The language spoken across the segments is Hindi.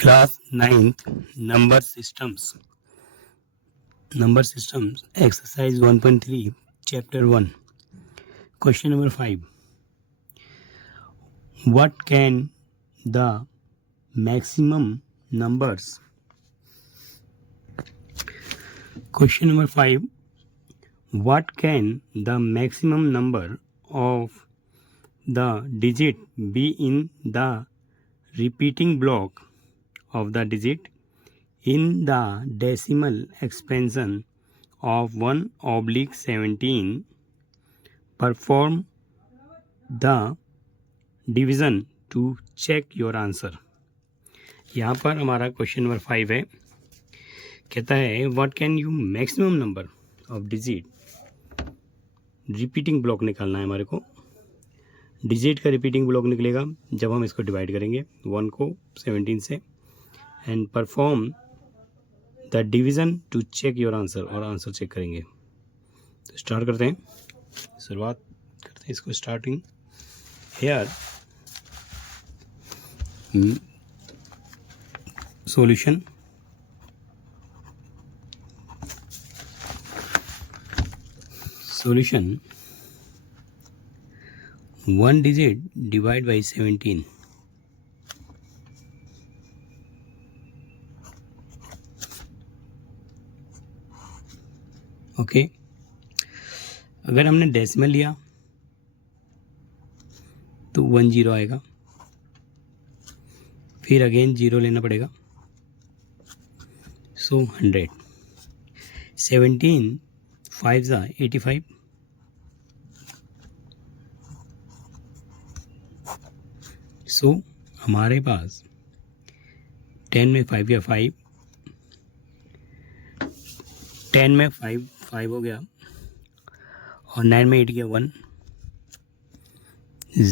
Class 9th Number Systems Exercise 1.3 Chapter 1 Question number 5. What can the maximum numbers? Question number 5. What can the maximum number of the digit be in the repeating block of the digit in the decimal expansion of 1/17? Perform the division to check your answer. यहाँ पर हमारा क्वेश्चन नंबर 5 है. कहता है what can you maximum number of digit, repeating block निकालना है हमारे को. डिजिट का रिपीटिंग ब्लॉक निकलेगा जब हम इसको डिवाइड करेंगे 1 को 17 से. And perform the division to check your answer, और आंसर चेक करेंगे. तो स्टार्ट करते हैं, शुरुआत करते हैं इसको. Starting here solution. Solution 1 digit divide by 17. Okay, अगर हमने डेसिमल लिया तो 1 0 आएगा, फिर अगेन 0 लेना पड़ेगा. सो 100. 17 5 85. सो हमारे पास 10 में 5 या 5, 10 में 5 5 हो गया, और 9 में 8 गया 1.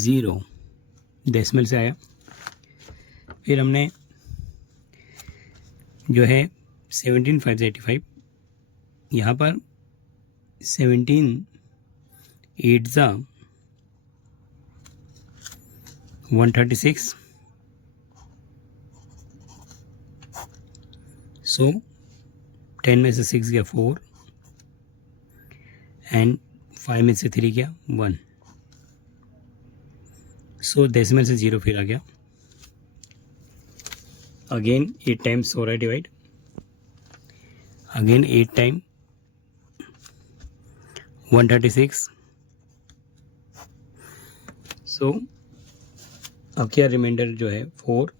0 डेसिमल से आया. फिर हमने जो है 17 5 85, यहाँ पर 17 8 136. सो 10 में से 6 गया 4, एंड 5 में से 3 गया 1. सो डेसिमल से 0 फिर आ गया. अगेन 8 टाइम्स हो रहा है डिवाइड. Again 8 time 136. सो अब क्या रिमाइंडर जो है 4,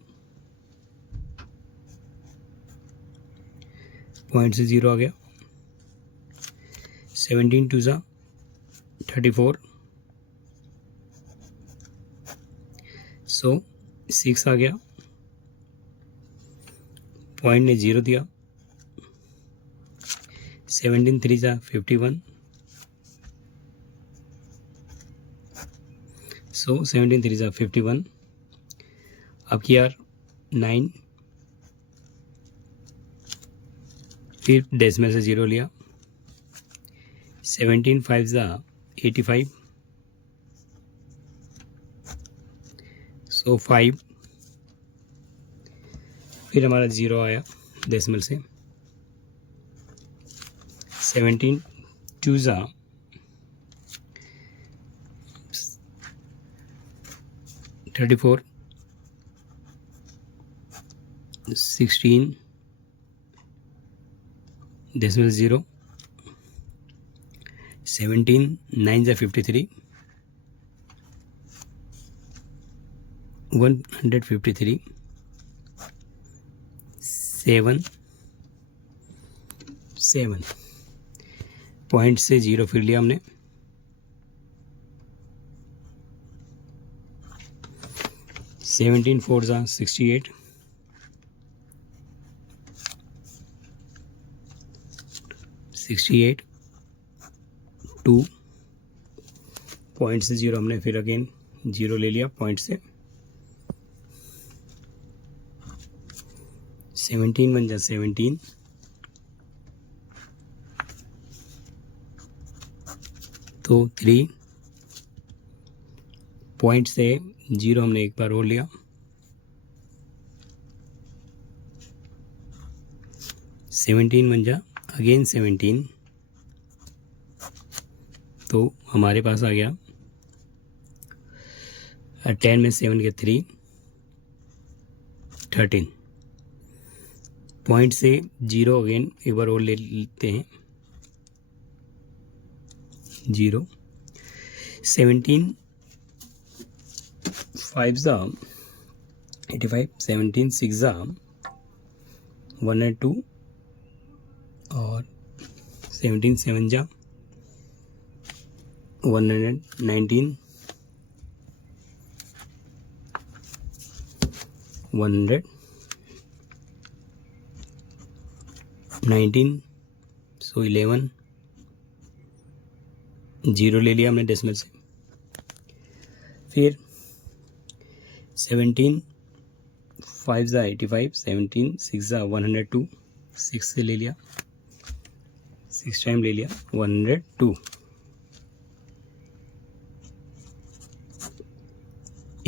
पॉइंट से 0 आ गया. 17 2 34. सो 6 आ गया, पॉइंट ने 0 दिया. 17 3 51. सो 17 3 51. अब किया 9, फिर डेसिमल से 0 लिया. 17 5 85. सो 5, फिर हमारा 0 आया डेसिमल से. 17 2 34. 16 डेसिमल 0. 17 9 53. 153. 7 पॉइंट से 0 फिर लिया हमने. 17 4 68. 68 2 पॉइंट से 0 हमने फिर अगेन 0 ले लिया पॉइंट से. 17 1 17. तो 3 पॉइंट से 0 हमने एक बार और लिया. 17 बन जा अगेन 17, तो हमारे पास आ गया 10 में 7 के 3, 13 पॉइंट से 0 अगेन एक बार और ले लेते हैं 0, 17 5 जा 85, 17 6 जा 102 और 17 7 जा 119, 119, सो 11, 0 ले लिया हमने डेसिमल से। फिर 17 5 जा 85, 17 6 जा 102, 6 से ले लिया, 6 टाइम ले लिया 102,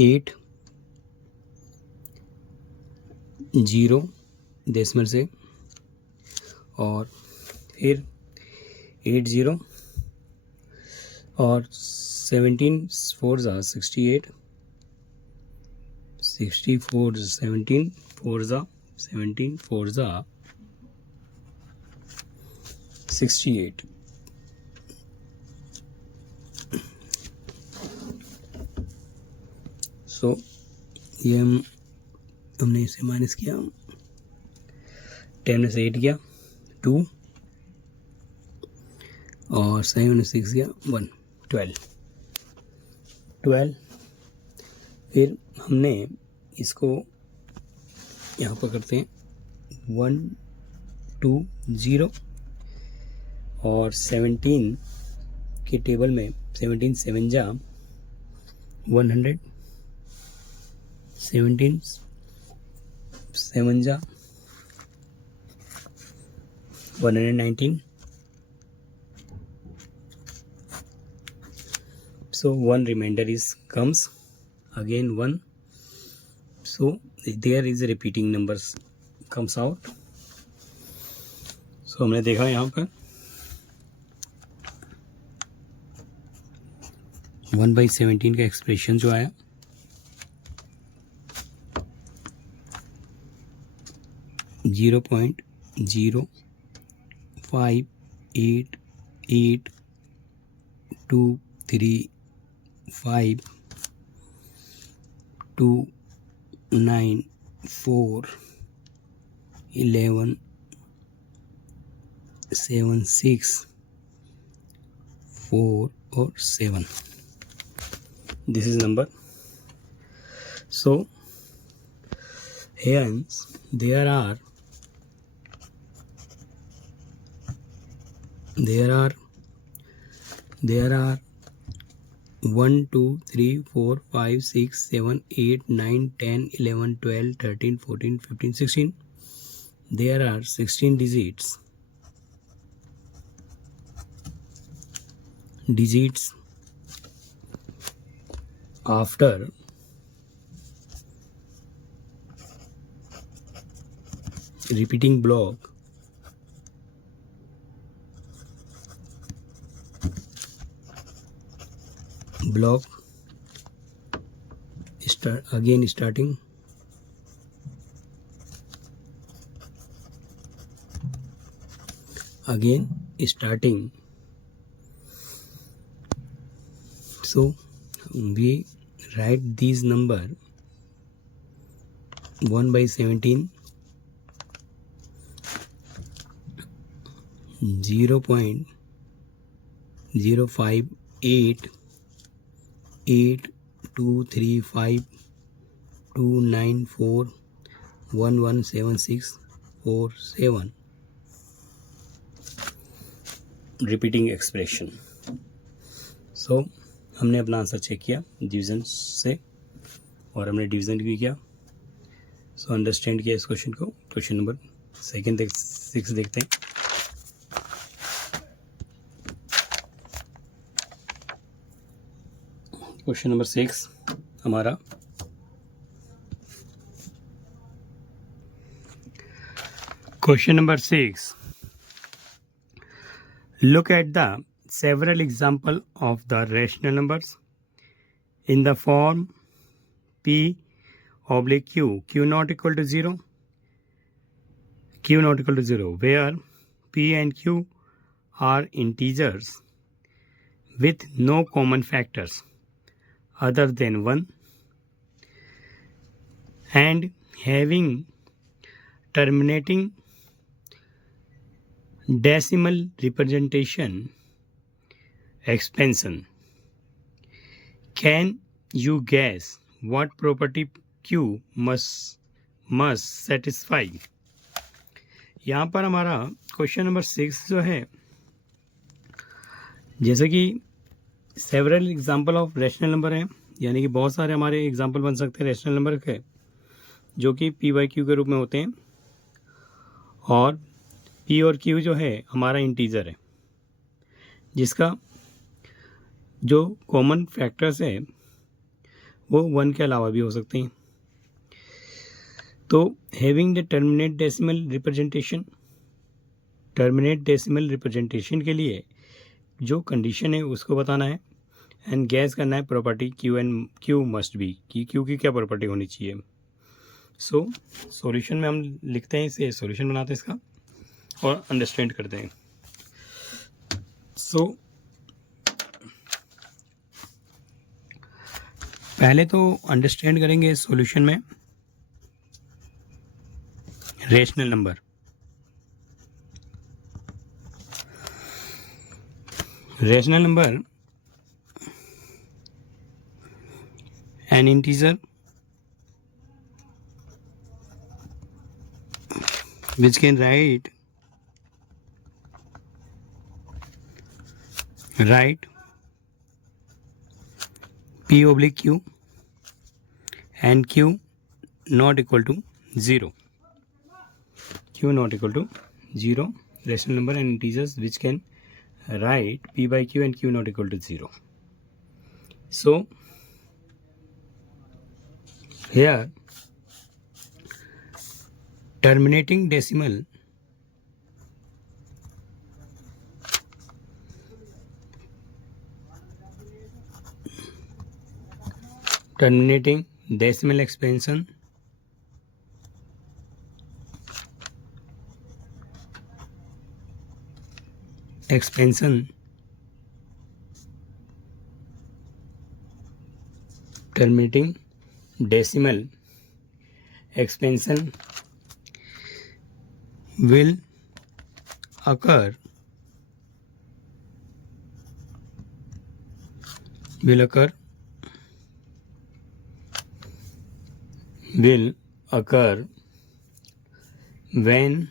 8 0 डेसिमल से और फिर 80 और 17 4 जा 68, 64 17 4 जा 17 4 जा 68, सो ये हमने इसे माइनस किया, 10 में से 8 गया 2 और 7 में 6 गया 1, 12। फिर हमने इसको यहाँ पर करते हैं 1 2 0 और 17 के टेबल में 17 7 जा 100, 17 7 जा 119, so one remainder is comes again 1, so there is a repeating numbers comes out। so हमने देखा यहाँ पर 1/17 का एक्सप्रेशन जो आया 0.823942941176 4 और 7, this is number। so hence there are 1 2 3 4 5 6 7 8 9 10 11 12 13 14 15 16, there are 16 digits after repeating block starting so we write these number 1/17 0.0588234117647 repeating expression. So हमने अपना आंसर चेक किया डिवीज़न से और हमने डिवीज़न भी किया। सो अंडरस्टैंड किया इस क्वेश्चन को। क्वेश्चन नंबर 6 देखते हैं। क्वेश्चन नंबर 6 हमारा Question number 6. Look at the several example of the rational numbers in the form p oblique q not equal to 0, where p and q are integers with no common factors other than 1 and having terminating decimal representation expansion. Can you guess what property Q must satisfy? यहाँ पर हमारा क्वेश्चन नंबर 6 जो है, जैसे कि several example of rational number हैं, यानी कि बहुत सारे हमारे एग्जाम्पल बन सकते हैं रैशनल नंबर के जो कि पी बाई क्यू के रूप में होते हैं, और पी और क्यू जो है हमारा इंटीजर है जिसका जो कॉमन फैक्टर्स है वो 1 के अलावा भी हो सकते हैं. तो having the terminate decimal representation के लिए जो कंडीशन है उसको बताना है एंड गैस करना है प्रॉपर्टी क्यू मस्ट बी कि क्यू की क्या प्रॉपर्टी होनी चाहिए. सो सॉल्यूशन में हम लिखते हैं इसे, सॉल्यूशन बनाते हैं इसका और अंडरस्टैंड करते हैं. सो पहले तो अंडरस्टैंड करेंगे सॉल्यूशन में rational number. Rational number N integer which can write p oblique q and q not equal to 0. q not equal to 0, rational number and integers which can write p by q and q not equal to 0. So here terminating decimal expansion terminating decimal expansion will occur when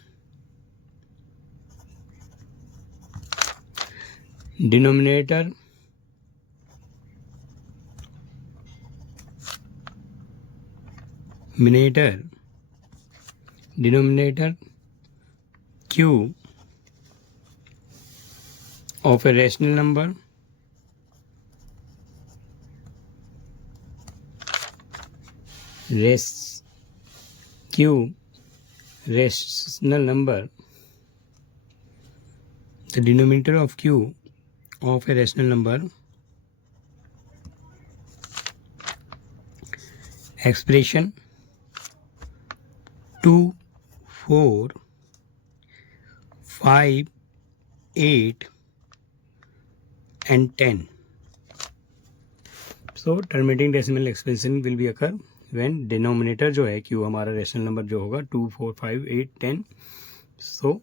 denominator q of a rational number the denominator of q of a rational number expression 2, 4, 5, 8 and 10. So terminating decimal expansion will be occur when denominator जो है q हमारा rational number जो होगा 2, 4, 5, 8, 10. So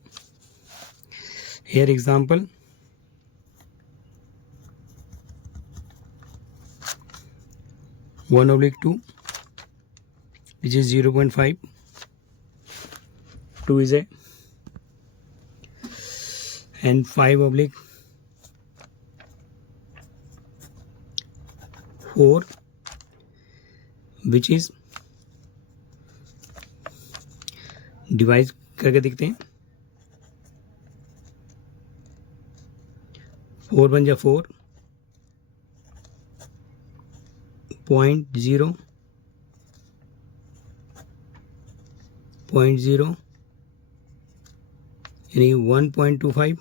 here example 1/2 which is 0.5, 2 is a, and 5/4 which is divide करके देखते हैं. 4 बन जा 4, 0.0, 0.0, यानी 1.25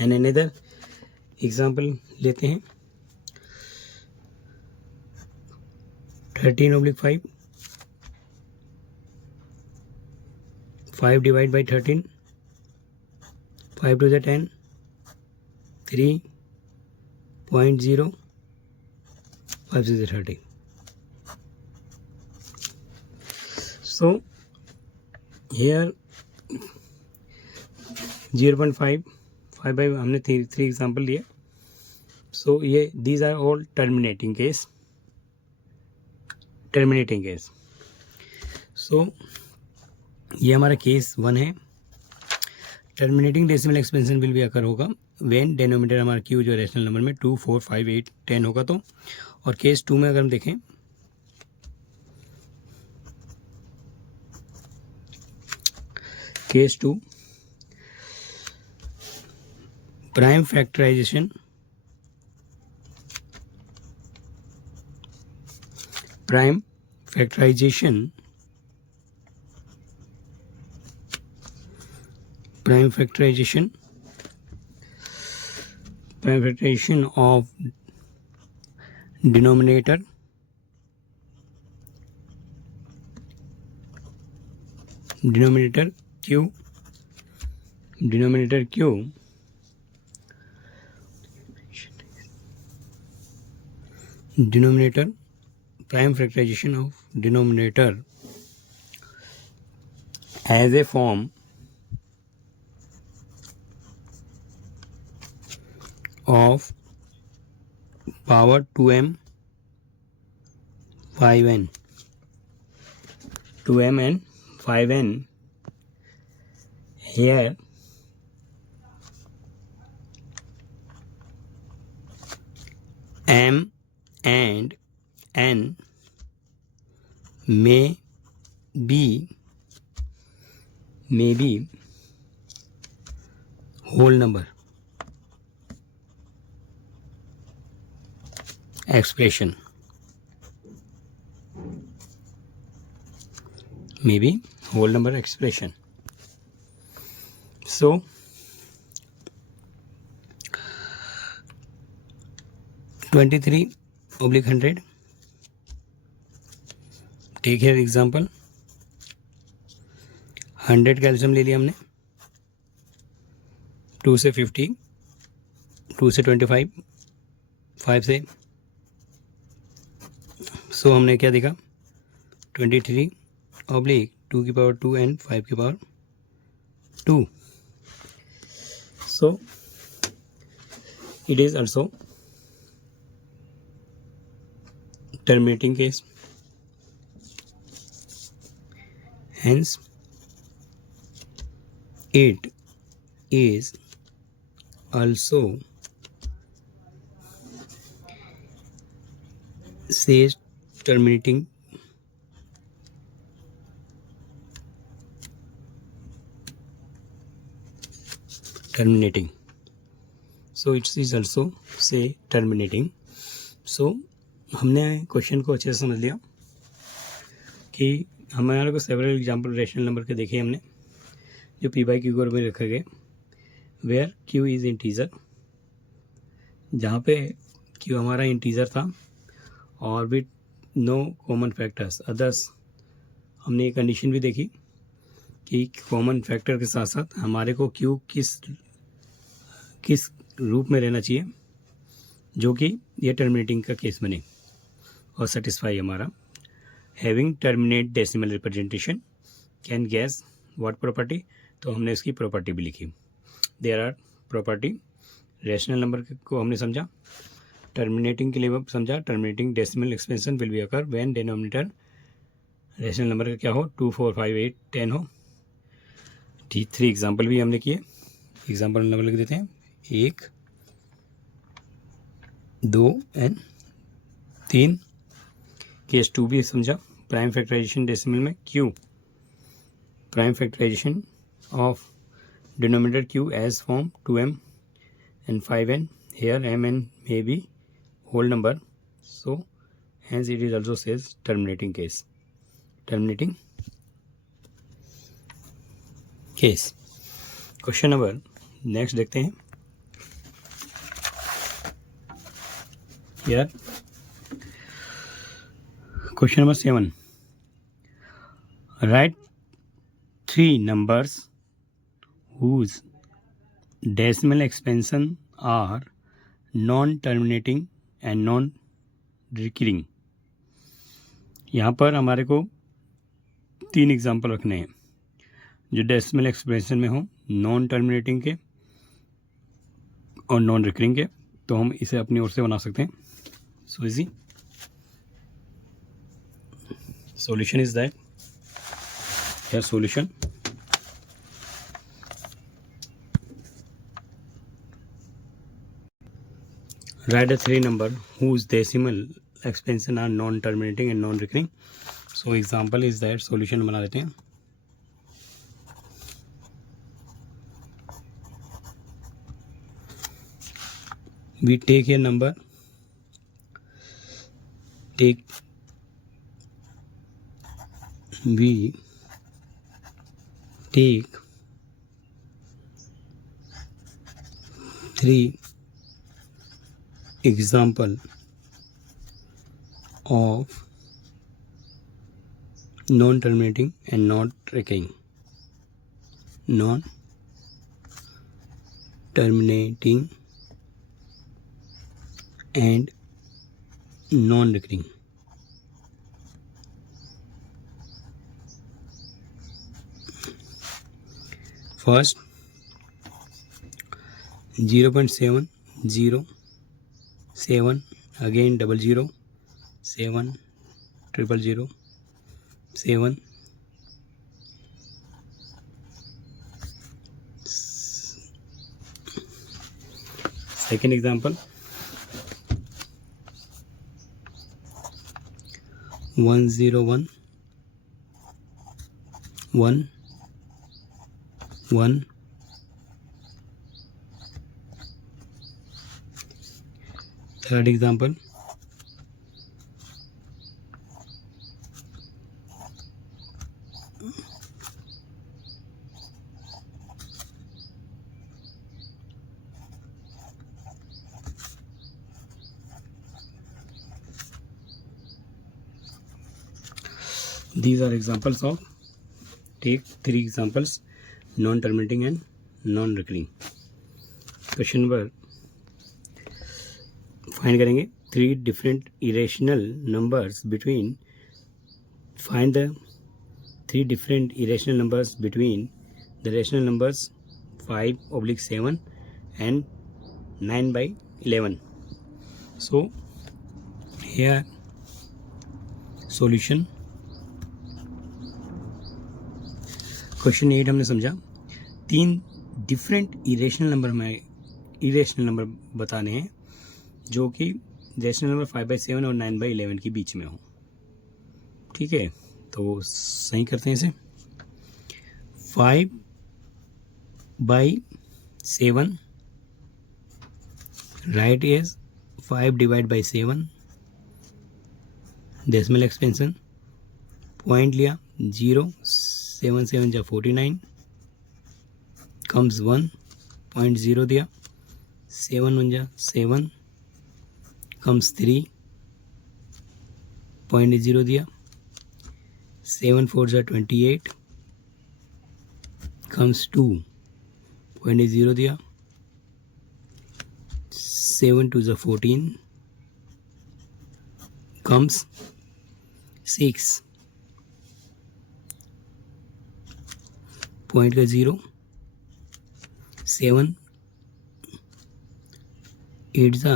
एंड अनदर एग्जाम्पल लेते हैं 13/5 5 divide by 13 5 to the 10 3.0 5 to the 30. So here 0.5 5 by हमने थ्री एग्जाम्पल लिए. सो ये these are all terminating case. So ये हमारा केस 1 है. टर्मिनेटिंग डेसिमल एक्सपेंशन विल भी अकर होगा व्हेन डेनोमिनेटर हमारा क्यू जो रेशनल नंबर में 2 4 5 8 10 होगा तो. और केस 2 में अगर हम देखें case 2 prime factorisation of denominator q prime factorization of denominator as a form of power 2m 5n and 5n. Here m and n may be whole number expression. So 23/100. Take here example 100 कैल्शियम ले लिया हमने. 2 से 50 2 से 25 5 से. सो हमने क्या देखा 23/2 की पावर 2 एंड 5 की power 2. So it is also terminating case. Hence it is also says terminating so it is also say terminating. So हमने क्वेश्चन को अच्छे से समझ लिया कि हमारे को सेवरल एग्जाम्पल रेशनल नंबर के देखे हमने जो पी बाई क्यू में रखे गए वेयर क्यू इज़ इंटीजर, जहाँ पे क्यू हमारा इंटीजर था और with no common factors others. हमने ये कंडीशन भी देखी कि कॉमन फैक्टर के साथ साथ हमारे को क्यू किस रूप में रहना चाहिए जो कि ये टर्मिनेटिंग का केस बने और सेटिस्फाई हमारा. Having terminate decimal representation can guess what property, तो हमने इसकी प्रॉपर्टी भी लिखी. There are property. Rational number को हमने समझा, टर्मिनेटिंग के लिए समझा. Terminating decimal expansion will be occur when denominator rational number का क्या हो 2 4 5 8 10 हो. ठीक 3 एग्जाम्पल भी हमने किए. एग्जाम्पल नंबर लिख देते हैं 1 2 एंड 3. केस 2 भी समझा. प्राइम फैक्टराइजेशन डेसिमल में q, prime factorisation of denominator q as form 2m and 5n. Here mn may be whole number, so hence it is also says terminating case. Terminating case. Question number next देखते हैं। यार question number 7, right 3 numbers whose decimal expansion are non-terminating and non-recurring। यहाँ पर हमारे को 3 एग्जाम्पल रखने हैं जो डेसिमल एक्सप्रेशन में हो, नॉन टर्मिनेटिंग के और नॉन रिकरिंग के। तो हम इसे अपनी ओर से बना सकते हैं। So easy solution is that here solution write the 3 number whose decimal expansion are non terminating and non recurring। so example is that solution बना लेते हैं। we take a number, we take 3 example of non terminating and not recurring, non terminating and non recurring। first 0.707 again 00 7 000 7 second example 101 1 1 third example 'these are examples of take 3 examples non terminating and non recurring। Question number find करेंगे 3 different irrational numbers between, find the 3 different irrational numbers between the rational numbers 5/7 and 9/11। so here solution। Question 8 हमने समझा 3 डिफरेंट इरेशनल नंबर बताने हैं जो कि रेशनल नंबर 5/7 और 9/11 के बीच में हो। ठीक है, तो सही करते हैं इसे। 5/7 right is 5 divide by 7 decimal expansion, point लिया 0 7 7 जा 49 कम्स 1 पॉइंट 0 दिया 7 1 जा 7 कम्स 3 पॉइंट 0 दिया 7 4 जा 28 कम्स 2 पॉइंट 0 दिया 7 2 जा 14 कम्स 6 पॉइंट का 0 7 8 जा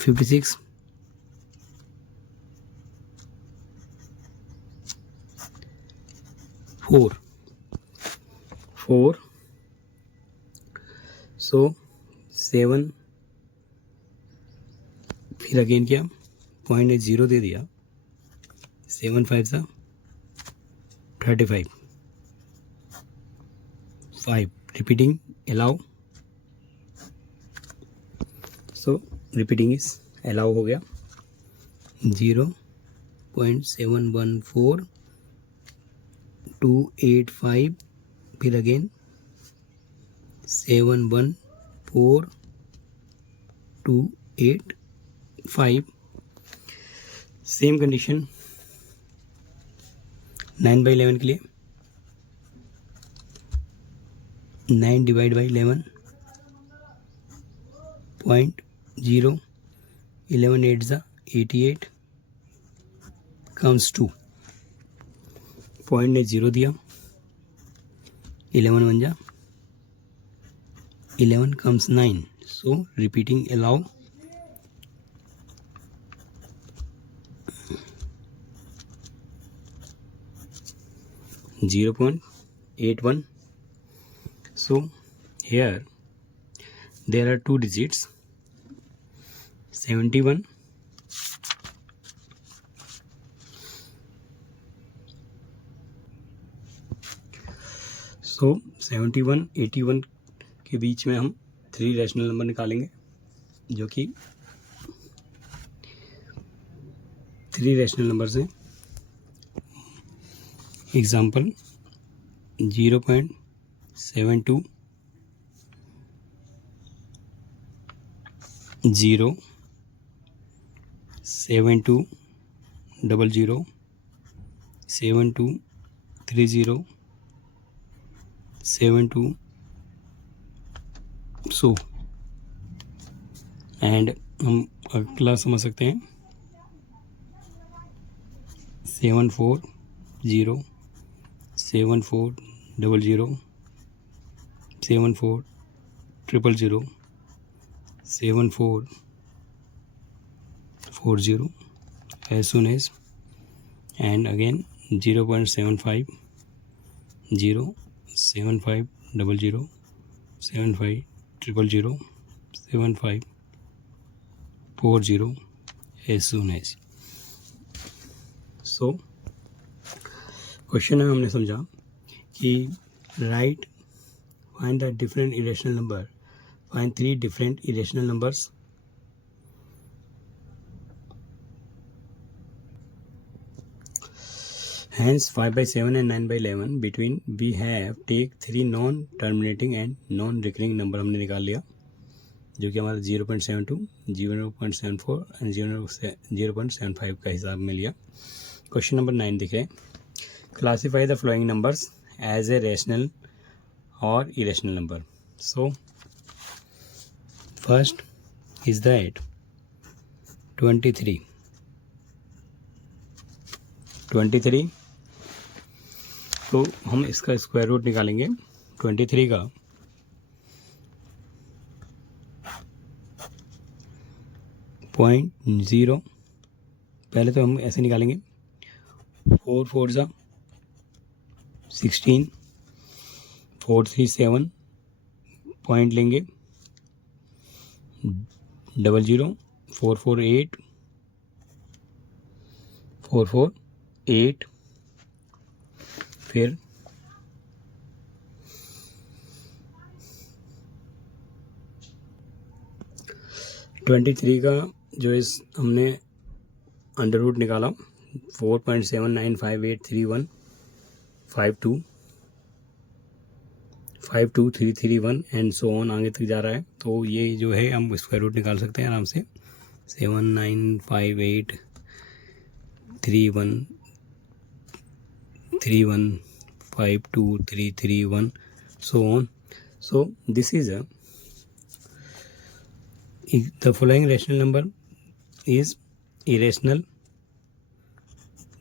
56 4 सो 7 फिर अगेन किया पॉइंट 0 दे दिया 7 5 सा 35 5 repeating allow, so repeating is allow हो गया 0.714 285, फिर अगेन 714,285. सेम कंडीशन 9/11 के लिए. 9 डिवाइड बाई 11 0. 11 8 जा 88 comes 2. पॉइंट ने 0 दिया. 11 1 जा 11 comes 9. So repeating allow. .81. So here there are two digits 71 so 71 81 के बीच में हम 3 रैशनल नंबर निकालेंगे, जो कि 3 रैशनल नंबर्स हैं. Example 0.72 0 72 00 72 30 72 so. एंड हम अगला समझ सकते हैं 740 74 00 74 000 74 40 as soon as, and again 0.75 0 75 00 75 000 75 40 as soon as. So question में हमने समझा कि right find the different irrational number, find 3 different irrational numbers. Hence 5/7 and 9/11 between we have take 3 non-terminating and non-recurring number हमने निकाल लिया, जो कि हमारा 0.72 0.74 एंड 0.75 का हिसाब में लिया. क्वेश्चन नंबर 9 देखें. Classify the following numbers as a rational और irrational number. So first is that 23. तो हम इसका स्क्वायर रूट निकालेंगे 23 का. 0.0 पहले तो हम ऐसे निकालेंगे 4 4 जा 16 437 पॉइंट लेंगे 00 448 448 फिर 23 का जो इस हमने अंडर रूट निकाला 4.795831 52331 एंड सो ऑन आगे तक जा रहा है. तो ये जो है हम स्क्वायर रूट निकाल सकते हैं आराम से. 795831 so on. So this is the following rational number is irrational.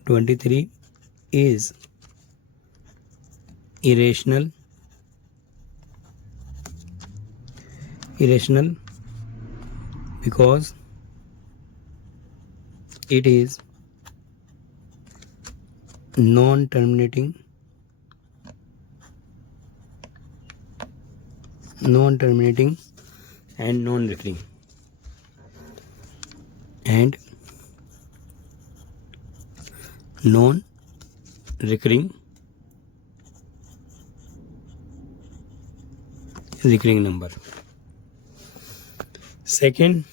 23 is irrational because it is non-terminating and non-recurring, and non-recurring number. Second,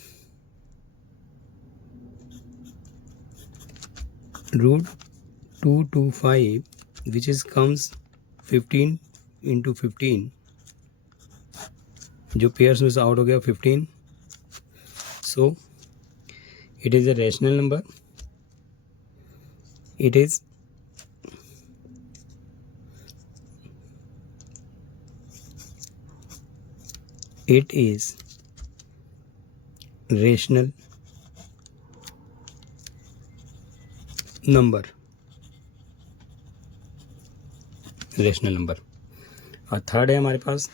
root 225 which is comes 15 into 15, जो पेयर्स में से आउट हो गया 15, so it is a rational number. It is rational number. और थर्ड है हमारे पास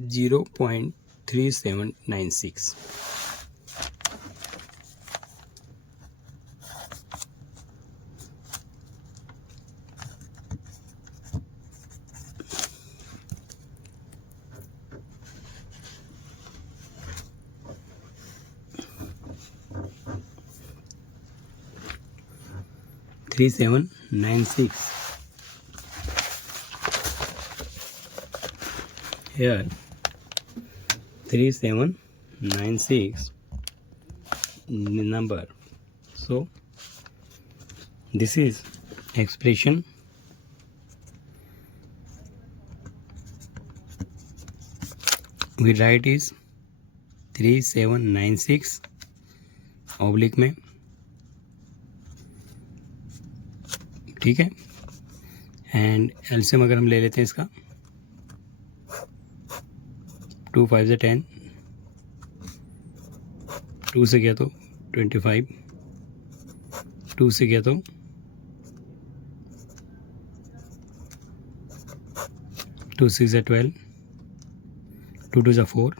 0.3796. Here 3796 number. So this is expression we write is 3796 oblique में, ठीक है. एंड एलसीएम अगर हम ले लेते हैं इसका 2 5 से 10, 2 से गया तो 25, 2 से गया तो 2 6 से 12, 2 2 से 4,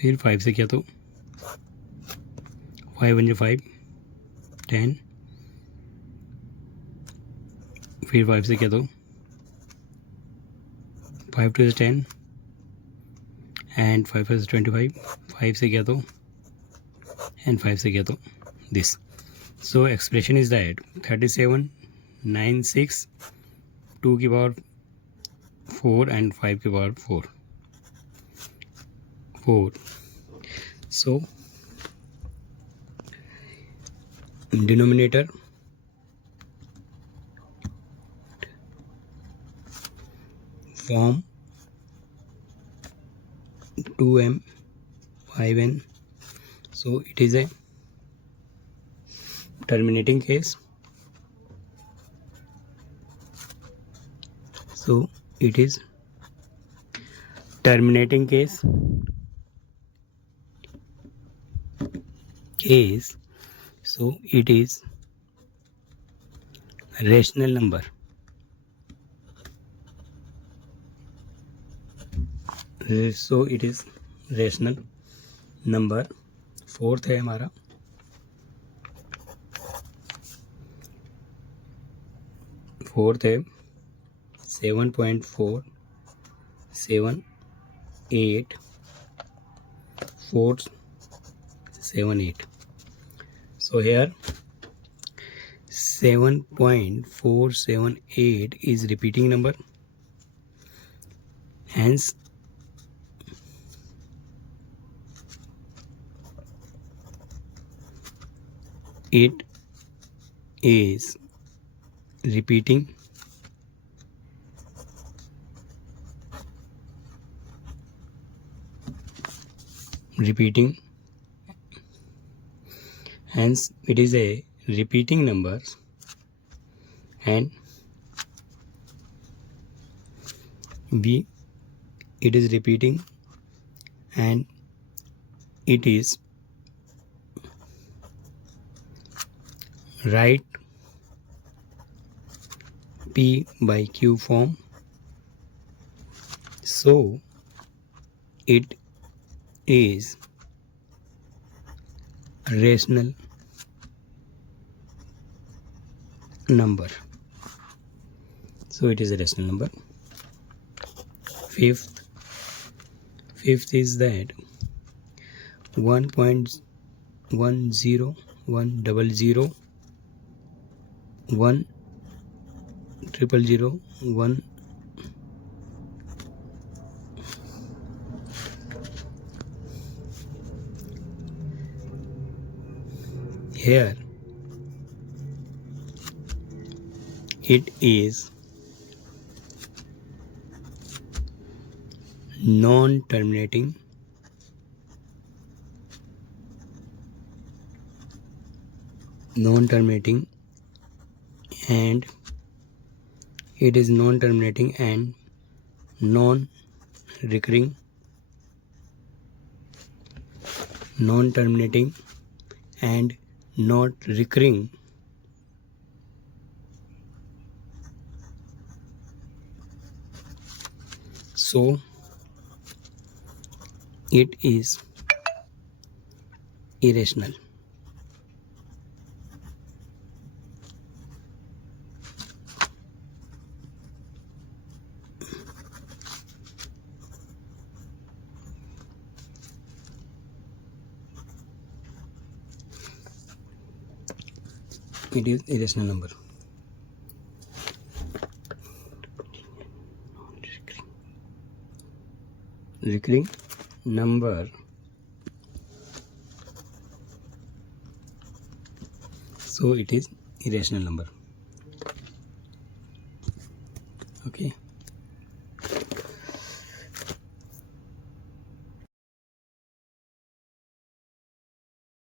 फिर 5 से किया तो 5 1 5, 10, फिर 5 से किया तो 5 2 से 10 एंड 5 5 से 25, 5 से किया तो एंड 5 से किया तो this. So expression is that 3796 2 की पावर 4 एंड 5 की power 4. So denominator form 2m 5n. So it is a terminating case. So it is terminating case. So it is rational number. So it is rational number. Fourth है हमारा फोर्थ है 7.478 478. So here 7.478 is repeating number, hence it is repeating hence it is a repeating number and it is repeating and it is write P by Q form. So it is rational number. So it is a rational number. Fifth is that 1.10 100 1 000 1 here it is non-terminating and it is non-terminating and non-recurring and not recurring. So it is irrational. It is irrational number. Recurring number. So it is irrational number. Okay.